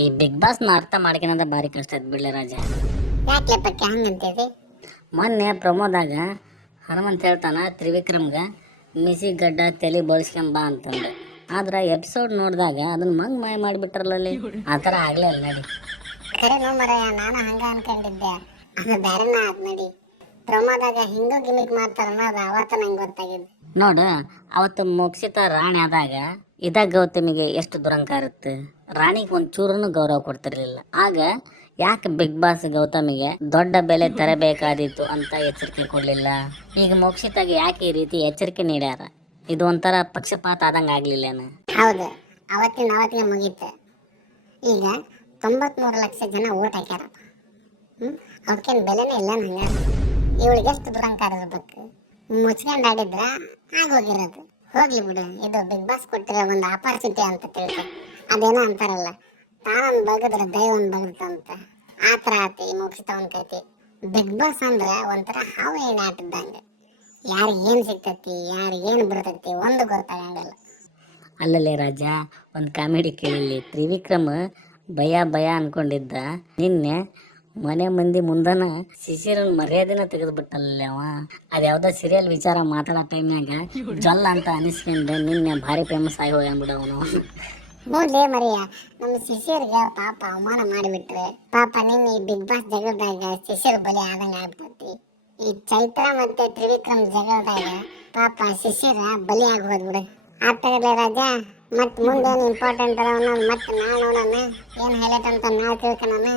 ಈ ಬಿಗ್ ಬಾಸ್ನ ಅರ್ಥ ಮಾಡ್ಕೊಂಡ ಭಾರಿ ಕಷ್ಟ ಐತೆ ಬಿಡ್ಲೆ ರಾಜ. ಯಾಕೆ ಪಕ್ಕೆ ಮೊನ್ನೆ ಪ್ರಮೋದಾಗ ಹನುಮಂತ ಹೇಳ್ತಾನ ತ್ರಿವಿಕ್ರಮ್ಗೆ ಮಿಸಿ ಗಡ್ಡ ತಲೆ ಬಳಸ್ಕೊಂಬ ಅಂತಂದು. ಆದ್ರೆ ಎಪಿಸೋಡ್ ನೋಡಿದಾಗ ಅದನ್ನ ಮಂಗ್ ಮಾಯ ಮಾಡಿಬಿಟ್ರಲ್ಲಿ ಆತರ ಆ ಥರ ಆಗ್ಲೇ ಇಲ್ಲ ನಡಿ. ಮರಯ್ಯ ನಾನು ಹಂಗ ಅನ್ಕೊಂಡಿದ್ದೆ. ಅದು ಬ್ಯಾರೆನ ಆತ್ ನಡಿ. ಪ್ರಮಾದಾಗ ಹಿಂಗೂ ಗಿಮಿಕ್ ಮಾಡ್ತಾರ ಅನ್ನೋದು ಅವತ್ತ ನಂಗೆ ಗೊತ್ತಾಗಿದೆ. ನೋಡು ಅವತ್ತು ಮುಗಿಸಿತ ರಾಣಿ ಆದಾಗ ಇದ ಗೌತಮಿಗೆ ಎಷ್ಟು ದುರಂಕಾರ ಇರುತ್ತೆ? ರಾಣಿಗೆ ಒಂದು ಚೂರನ್ನು ಗೌರವ ಕೊಡ್ತಿರ್ಲಿಲ್ಲ. ಆಗ ಯಾಕೆ ಬಿಗ್ ಬಾಸ್ ಗೌತಮಿಗೆ ದೊಡ್ಡ ಬೆಲೆ ತರಬೇಕಾದಿತ್ತು ಅಂತ ಎಚ್ಚರಿಕೆ ಕೊಡ್ಲಿಲ್ಲ? ಈಗ ಮೋಕ್ಷಿತಾಗೆ ಯಾಕೆ ಈ ರೀತಿ ಎಚ್ಚರಿಕೆ ನೀಡ್ಯಾರ? ಇದು ಒಂಥರ ಪಕ್ಷಪಾತ ಆದಂಗೆ ಆಗ್ಲಿಲ್ಲೇನ ಹೌದು. ಅವತ್ತಿನ ಅವತ್ತಿಗೆ ಮುಗೀತು. ಈಗ ತೊಂಬತ್ಮೂರು ಲಕ್ಷ ಜನ ಓಟ್ ಹಾಕ್ಯಾರ. ಅವಕ್ಕೇನು ಬೆಲೆನೇ ಇಲ್ಲ ನಂಗೆ. ಇವಳಿಗೆ ಎಷ್ಟು ದುರಂಕಾರ ಇರ್ಬೇಕು ಮುಚ್ಕೊಂಡು ಆಗೋಗಿರೋದು. ಹೋಗ್ಲಿ ಬಿಡು, ಇದು ಬಿಗ್ ಬಾಸ್ ಕೊಟ್ಟಿರೋ ಒಂದು ಆಪರ್ಚುನಿಟಿ ಅಂತ ತಿಳ್ಕೊ. ಅದೇನೋ ಅಂತಾರಲ್ಲ ತಾನೊಂದು ಬಗದ್ರ ದೈವನ್ ಬಗದಂತ. ಆ ಥರ ಆತಿ ಮುಗಿಸ್ತಾ ಒಂದು ಕೈತಿ ಬಿಗ್ ಬಾಸ್ ಅಂದ್ರೆ ಒಂಥರ ಹಾವು ಏನು ಆಟಿದ್ದಂಗೆ. ಯಾರಿಗೆ ಏನು ಸಿಗ್ತೈತಿ ಯಾರಿಗೆ ಏನು ಬರ್ತೈತಿ, ಒಂದು ಗೊತ್ತಾಗಂಗಿಲ್ಲ. ಅಲ್ಲಲ್ಲೇ ರಾಜ, ಒಂದು ಕಾಮಿಡಿ ಕೇಳಿ ತ್ರಿವಿಕ್ರಮ್ ಭಯ ಭಯ ಅನ್ಕೊಂಡಿದ್ದ. ನಿನ್ನೆ ಮನೆ ಮಂದಿ ಮುಂದನ ಶಿಶಿರನ್ ಮರ್ಯಾದೆನ ತೆಗೆದ್ಬಿಟ್ಟಲ್ಲ ಅವ. ಅದ್ಯಾವ್ದೋ ಸೀರಿಯಲ್ ವಿಚಾರ ಮಾತಾಡೋ ಟೈಮ್ನಾಗ ಜೊಲ್ಲ ಅಂತ ಅನಿಸ್ಕೊಂಡು ನಿನ್ನೆ ಭಾರಿ ಫೇಮಸ್ ಆಗಿ ಹೋಗ್ಬಿಡ ಅವನು. ನೋಡ್ಲೇ ಮರಿಯ ನಮ್ಮ ಶಿಷ್ಯರಿಗೆ ಪಾಪ ಅವಮಾನ ಮಾಡಿಬಿಟ್ರೆ, ಪಾಪ ನಿನ್ನೆ ಈ ಬಿಗ್ ಬಾಸ್ ಜಗಳದಾಗ ಶಿಶಿರ್ ಬಲಿ ಆದಂಗ ಆಗ್ಬಿಟ್ಟೈತಿ ಈ ಚೈತ್ರ ಮತ್ತೆ ತ್ರಿವಿಕ್ರಮ್ ಜಗಳದಾಗ ಪಾಪ ಶಿಷ್ಯರ ಬಲಿ ಆಗಿ ಬಿಡು. ಆಗ್ತಾಗಲ್ಲ ರಾಜ ಮುಂದೆ ಮುಂದೇನು ಇಂಪಾರ್ಟೆಂಟ್ ಅದಾವ ಮತ್ತೆ ನೋಡೋಣ. ಏನು ಅಂತ ನಾಳೆ ತಿಳ್ಕೊಳ್ಳೋಣ